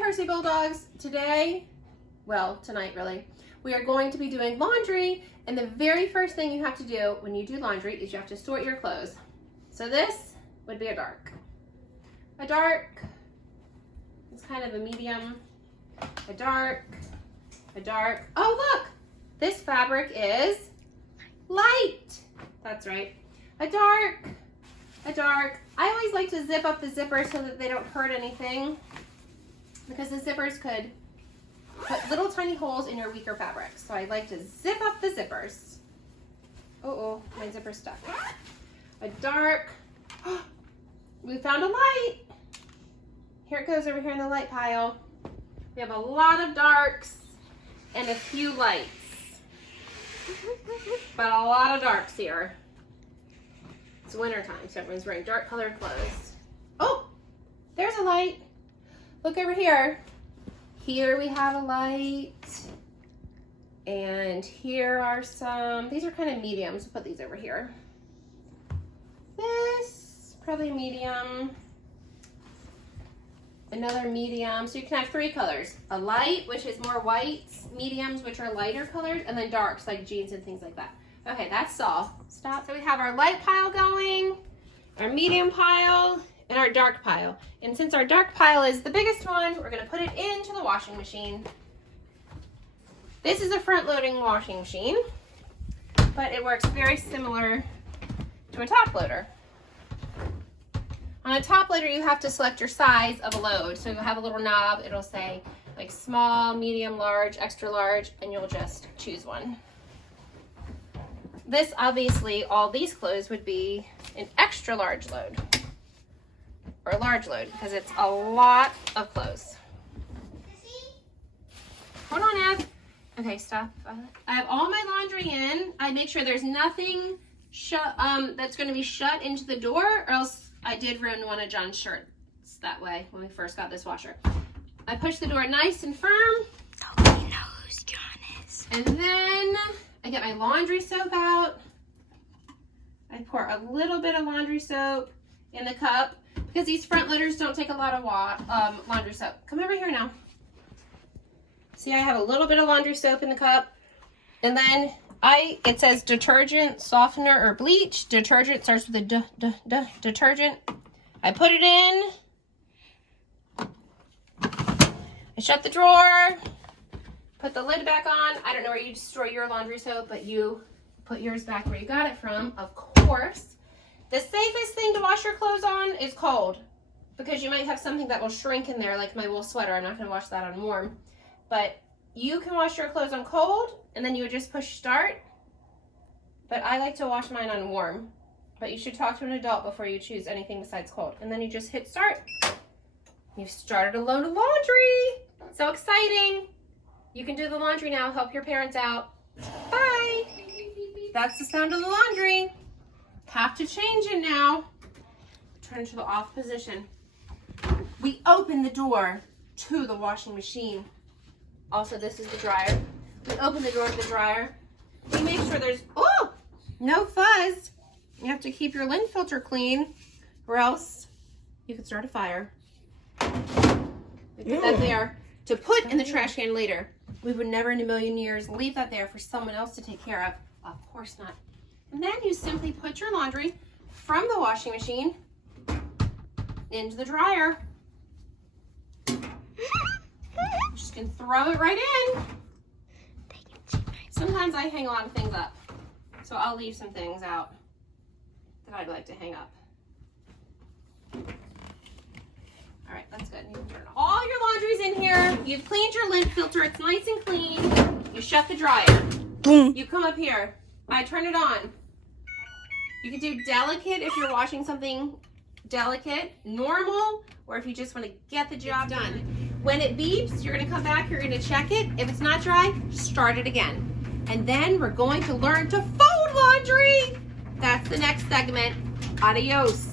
Hi Hersey Bulldogs. Today, well tonight really, we are going to be doing laundry, and the very first thing you have to do when you do laundry is you have to sort your clothes. So this would be a dark. A dark, it's kind of a medium, a dark, oh look, this fabric is light. That's right. A dark. I always like to zip up the zippers so that they don't hurt anything, because the zippers could put little tiny holes in your weaker fabric. So I like to zip up the zippers. Oh, my zipper's stuck. A dark. We found a light. Here it goes over here in the light pile. We have a lot of darks and a few lights, but a lot of darks here. It's winter time, so everyone's wearing dark colored clothes. Oh, there's a light. Look over here. Here we have a light. And here are some, these are kind of mediums. We'll put these over here. This, probably medium. Another medium. So you can have three colors. A light, which is more whites, mediums, which are lighter colors, and then darks, like jeans and things like that. Okay, that's all. Stop. So we have our light pile going, our medium pile, and our dark pile. And since our dark pile is the biggest one, we're gonna put it into the washing machine. This is a front-loading washing machine, but it works very similar to a top loader. On a top loader, you have to select your size of a load. So you'll have a little knob, it'll say like small, medium, large, extra large, and you'll just choose one. This, obviously, all these clothes would be an extra large load or a large load because it's a lot of clothes. Hold on, Ev. Okay, stop. I have all my laundry in. I make sure there's nothing that's going to be shut into the door, or else I did ruin one of John's shirts that way when we first got this washer. I push the door nice and firm. Nobody knows John is. And then I get my laundry soap out. I pour a little bit of laundry soap in the cup because these front loaders don't take a lot of laundry soap. Come over here now. See, I have a little bit of laundry soap in the cup. And then it says detergent, softener, or bleach. Detergent starts with a detergent. I put it in. I shut the drawer. Put the lid back on. I don't know where you store your laundry soap, but you put yours back where you got it from, of course. The safest thing to wash your clothes on is cold, because you might have something that will shrink in there, like my wool sweater. I'm not going to wash that on warm. But you can wash your clothes on cold, and then you would just push start. But I like to wash mine on warm. But you should talk to an adult before you choose anything besides cold. And then you just hit start. You've started a load of laundry. So exciting. You can do the laundry now. Help your parents out. Bye. That's the sound of the laundry. Have to change it now. Turn to the off position. We open the door to the washing machine. Also, this is the dryer. We open the door to the dryer. We make sure there's, no fuzz. You have to keep your lint filter clean, or else you could start a fire. We put that there to put in the trash can later. We would never in a million years leave that there for someone else to take care of. Of course not. And then you simply put your laundry from the washing machine into the dryer. Just can throw it right in. Sometimes I hang a lot of things up, so I'll leave some things out that I'd like to hang up. All right, that's good. You can turn all your laundry's in here. You've cleaned your lint filter. It's nice and clean. You shut the dryer. Boom. You come up here. I turn it on. You can do delicate if you're washing something delicate, normal, or if you just want to get the job done. When it beeps, you're going to come back. You're going to check it. If it's not dry, start it again. And then we're going to learn to fold laundry. That's the next segment. Adios.